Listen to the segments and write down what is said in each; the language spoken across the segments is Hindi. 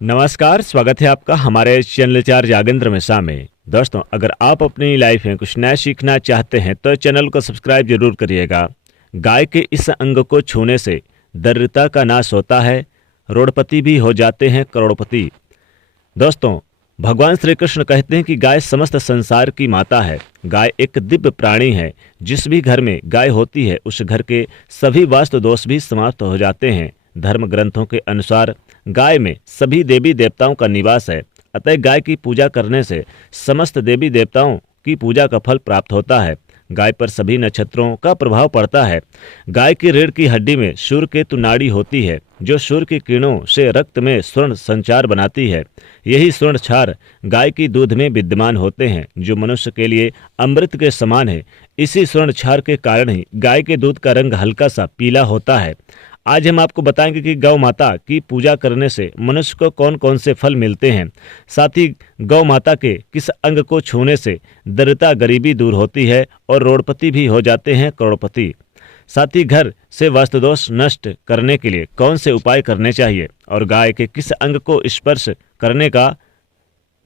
नमस्कार, स्वागत है आपका हमारे चैनल चार जागेंद्र मिश्रा में। दोस्तों, अगर आप अपनी लाइफ में कुछ नया सीखना चाहते हैं तो चैनल को सब्सक्राइब जरूर करिएगा। गाय के इस अंग को छूने से दरिद्रता का नाश होता है, रोडपति भी हो जाते हैं करोड़पति। दोस्तों, भगवान श्री कृष्ण कहते हैं कि गाय समस्त संसार की माता है। गाय एक दिव्य प्राणी है। जिस भी घर में गाय होती है उस घर के सभी वास्तु दोष भी समाप्त हो जाते हैं। धर्म ग्रंथों के अनुसार गाय में सभी देवी देवताओं का निवास है। अतः गाय की पूजा करने से समस्त देवी देवताओं की पूजा का फल प्राप्त होता है। गाय पर सभी नक्षत्रों का प्रभाव पड़ता है। गाय की रीढ़ की हड्डी में सूर्य केतु नाड़ी होती है, जो सूर्य की किरणों से रक्त में स्वर्ण संचार बनाती है। यही स्वर्ण क्षार गाय की दूध में विद्यमान होते हैं, जो मनुष्य के लिए अमृत के समान है। इसी स्वर्ण क्षार के कारण ही गाय के दूध का रंग हल्का सा पीला होता है। आज हम आपको बताएंगे कि गौ माता की पूजा करने से मनुष्य को कौन कौन से फल मिलते हैं। साथ ही गौ माता के किस अंग को छूने से दरिद्रता गरीबी दूर होती है और रोडपति भी हो जाते हैं करोड़पति। साथ ही घर से वास्तुदोष नष्ट करने के लिए कौन से उपाय करने चाहिए और गाय के किस अंग को स्पर्श करने का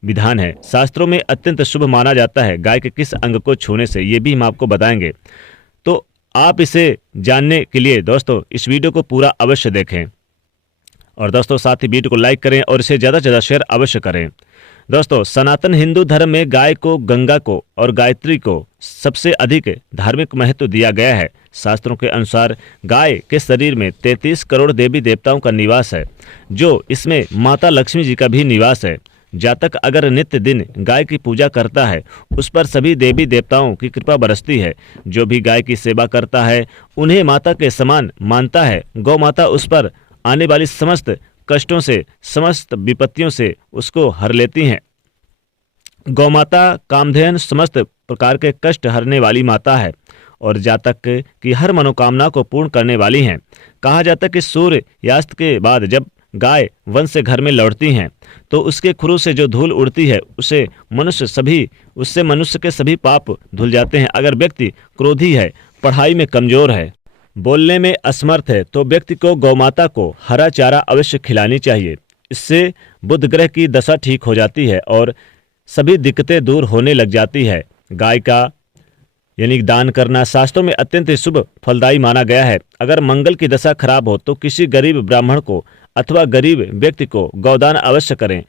विधान है। शास्त्रों में अत्यंत शुभ माना जाता है गाय के किस अंग को छूने से, ये भी हम आपको बताएंगे। तो आप इसे जानने के लिए दोस्तों इस वीडियो को पूरा अवश्य देखें और दोस्तों साथ ही वीडियो को लाइक करें और इसे ज़्यादा से ज़्यादा शेयर अवश्य करें। दोस्तों, सनातन हिंदू धर्म में गाय को, गंगा को और गायत्री को सबसे अधिक धार्मिक महत्व दिया गया है। शास्त्रों के अनुसार गाय के शरीर में 33 करोड़ देवी देवताओं का निवास है, जो इसमें माता लक्ष्मी जी का भी निवास है। जातक अगर नित्य दिन गाय की पूजा करता है उस पर सभी देवी देवताओं की कृपा बरसती है। जो भी गाय की सेवा करता है उन्हें माता के समान मानता है। गौ माता उस पर आने वाली समस्त कष्टों से, समस्त विपत्तियों से उसको हर लेती हैं। गौ माता कामधेन समस्त प्रकार के कष्ट हरने वाली माता है और जातक की हर मनोकामना को पूर्ण करने वाली हैं। कहा जाता है कि सूर्यास्त के बाद जब गाय वन से घर में लौटती हैं तो उसके खुरों से जो धूल उड़ती है उससे मनुष्य के सभी पाप धुल जाते हैं। अगर व्यक्ति क्रोधी है, पढ़ाई में कमजोर है, बोलने में असमर्थ है तो व्यक्ति को गौमाता को हरा चारा अवश्य खिलानी चाहिए। इससे बुध ग्रह की दशा ठीक हो जाती है और सभी दिक्कतें दूर होने लग जाती है। गाय का यानी दान करना शास्त्रों में अत्यंत शुभ फलदायी माना गया है। अगर मंगल की दशा खराब हो तो किसी गरीब ब्राह्मण को अथवा गरीब व्यक्ति को गौदान अवश्य करें।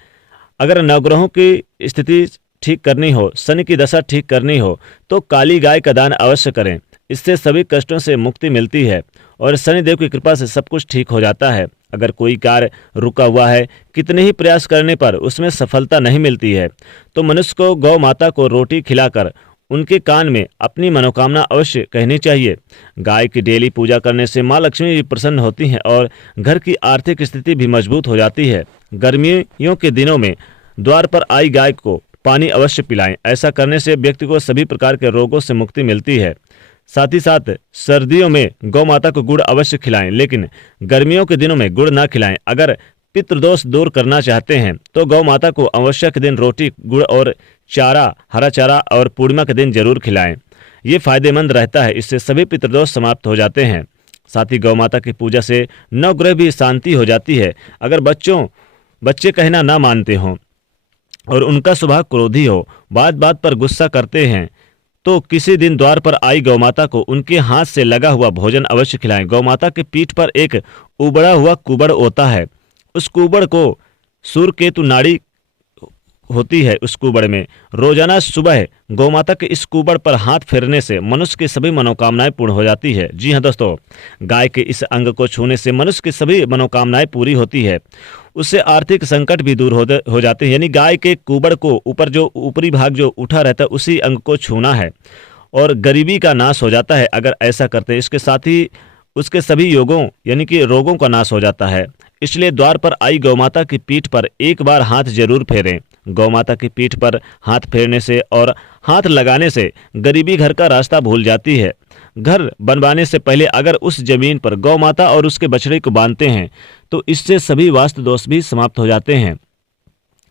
अगर नवग्रहों की स्थिति ठीक करनी हो, शनि की दशा ठीक करनी हो तो काली गाय का दान अवश्य करें। इससे सभी कष्टों से मुक्ति मिलती है और शनिदेव की कृपा से सब कुछ ठीक हो जाता है। अगर कोई कार्य रुका हुआ है, कितने ही प्रयास करने पर उसमें सफलता नहीं मिलती है तो मनुष्य को गौ माता को रोटी खिलाकर उनके कान में अपनी मनोकामना अवश्य कहनी चाहिए। गाय की डेली पूजा करने से माँ लक्ष्मी भी प्रसन्न होती हैं और घर की आर्थिक स्थिति भी मजबूत हो जाती है। गर्मियों के दिनों में द्वार पर आई गाय को पानी अवश्य पिलाएं। ऐसा करने से व्यक्ति को सभी प्रकार के रोगों से मुक्ति मिलती है। साथ ही साथ सर्दियों में गौ माता को गुड़ अवश्य खिलाएं, लेकिन गर्मियों के दिनों में गुड़ ना खिलाएं। अगर पितृदोष दूर करना चाहते हैं तो गौ माता को अवश्य के दिन रोटी, गुड़ और चारा, हरा चारा और पूर्णिमा के दिन जरूर खिलाएं। ये फायदेमंद रहता है, इससे सभी पितृदोष समाप्त हो जाते हैं। साथ ही गौ माता की पूजा से नवग्रह भी शांति हो जाती है। अगर बच्चे कहना ना मानते हों और उनका स्वभाव क्रोधी हो, बात बात पर गुस्सा करते हैं तो किसी दिन द्वार पर आई गौमाता को उनके हाथ से लगा हुआ भोजन अवश्य खिलाएं। गौमाता के पीठ पर एक उबड़ा हुआ कुबड़ होता है। उस कुबड़ को सूर्य केतु नाड़ी होती है। उस कुबड़ में रोजाना सुबह गौमाता के इस कुबड़ पर हाथ फेरने से मनुष्य की सभी मनोकामनाएं पूर्ण हो जाती है। जी हाँ दोस्तों, गाय के इस अंग को छूने से मनुष्य की सभी मनोकामनाएं पूरी होती है। उससे आर्थिक संकट भी दूर हो जाते हैं। यानी गाय के कुबड़ को ऊपर जो ऊपरी भाग जो उठा रहता है उसी अंग को छूना है और गरीबी का नाश हो जाता है अगर ऐसा करते हैं। इसके साथ ही उसके सभी योगों यानी कि रोगों का नाश हो जाता है। इसलिए द्वार पर आई गौमाता की पीठ पर एक बार हाथ जरूर फेरें। गौमाता की पीठ पर हाथ फेरने से और हाथ लगाने से गरीबी घर का रास्ता भूल जाती है। घर बनवाने से पहले अगर उस जमीन पर गौमाता और उसके बछड़े को बांधते हैं तो इससे सभी वास्तु दोष भी समाप्त हो जाते हैं।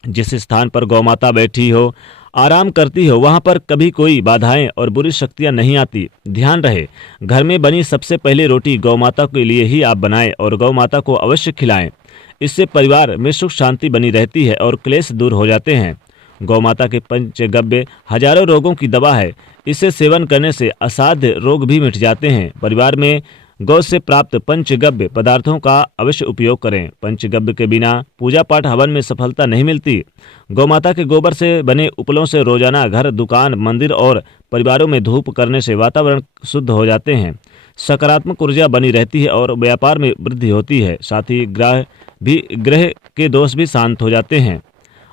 जिस स्थान पर गौमाता बैठी हो, आराम करती हो, वहां पर कभी कोई बाधाएं और बुरी शक्तियां नहीं आती। ध्यान रहे, घर में बनी सबसे पहले रोटी गौमाता के लिए ही आप बनाएं और गौमाता को अवश्य खिलाएं। इससे परिवार में सुख शांति बनी रहती है और क्लेश दूर हो जाते हैं। गौ माता के पंचगव्य हजारों रोगों की दवा है। इसे सेवन करने से असाध्य रोग भी मिट जाते हैं। परिवार में गौ से प्राप्त पंचगव्य पदार्थों का अवश्य उपयोग करें। पंचगव्य के बिना पूजा पाठ हवन में सफलता नहीं मिलती। गौ माता के गोबर से बने उपलों से रोजाना घर, दुकान, मंदिर और परिवारों में धूप करने से वातावरण शुद्ध हो जाते हैं, सकारात्मक ऊर्जा बनी रहती है और व्यापार में वृद्धि होती है। साथ ही ग्रह के दोष भी शांत हो जाते हैं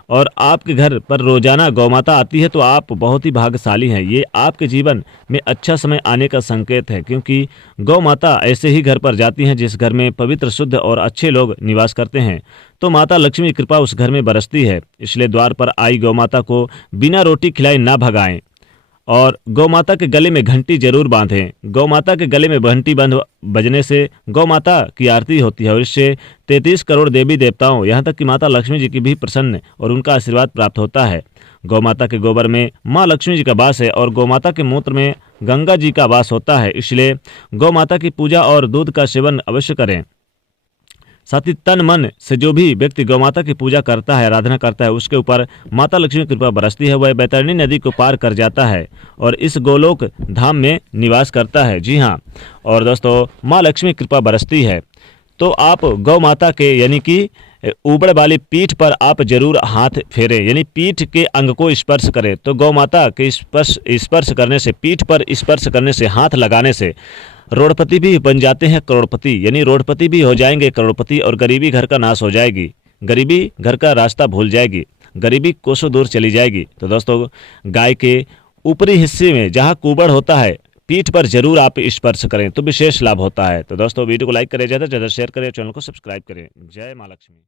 और आपके घर पर रोजाना गौमाता आती है तो आप बहुत ही भाग्यशाली हैं। ये आपके जीवन में अच्छा समय आने का संकेत है, क्योंकि गौ माता ऐसे ही घर पर जाती हैं जिस घर में पवित्र, शुद्ध और अच्छे लोग निवास करते हैं, तो माता लक्ष्मी की कृपा उस घर में बरसती है। इसलिए द्वार पर आई गौ माता को बिना रोटी खिलाए ना भगाएं और गौ माता के गले में घंटी जरूर बांधें। गौ माता के गले में घंटी बजने से गौ माता की आरती होती है और इससे 33 करोड़ देवी देवताओं, यहाँ तक कि माता लक्ष्मी जी की भी प्रसन्न और उनका आशीर्वाद प्राप्त होता है। गौ माता के गोबर में माँ लक्ष्मी जी का वास है और गौ माता के मूत्र में गंगा जी का वास होता है। इसलिए गौ माता की पूजा और दूध का सेवन अवश्य करें। साथ ही तन मन से जो भी व्यक्ति गौ माता की पूजा करता है, आराधना करता है, उसके ऊपर माता लक्ष्मी की कृपा बरसती है। वह बैतरणी नदी को पार कर जाता है और इस गोलोक धाम में निवास करता है। जी हाँ, और दोस्तों माँ लक्ष्मी की कृपा बरसती है तो आप गौ माता के यानी कि ऊबड़ वाली पीठ पर आप जरूर हाथ फेरें, यानी पीठ के अंग को स्पर्श करें। तो गौ माता के स्पर्श करने से, पीठ पर स्पर्श करने से, हाथ लगाने से रोडपति भी बन जाते हैं करोड़पति, यानी रोडपति भी हो जाएंगे करोड़पति और गरीबी घर का नाश हो जाएगी। गरीबी घर का रास्ता भूल जाएगी, गरीबी कोसों दूर चली जाएगी। तो दोस्तों गाय के ऊपरी हिस्से में जहाँ कुबड़ होता है, पीठ पर जरूर आप स्पर्श करें तो विशेष लाभ होता है। तो दोस्तों वीडियो को लाइक करें, ज़्यादा से ज़्यादा शेयर करें, चैनल को सब्सक्राइब करें। जय माँ लक्ष्मी।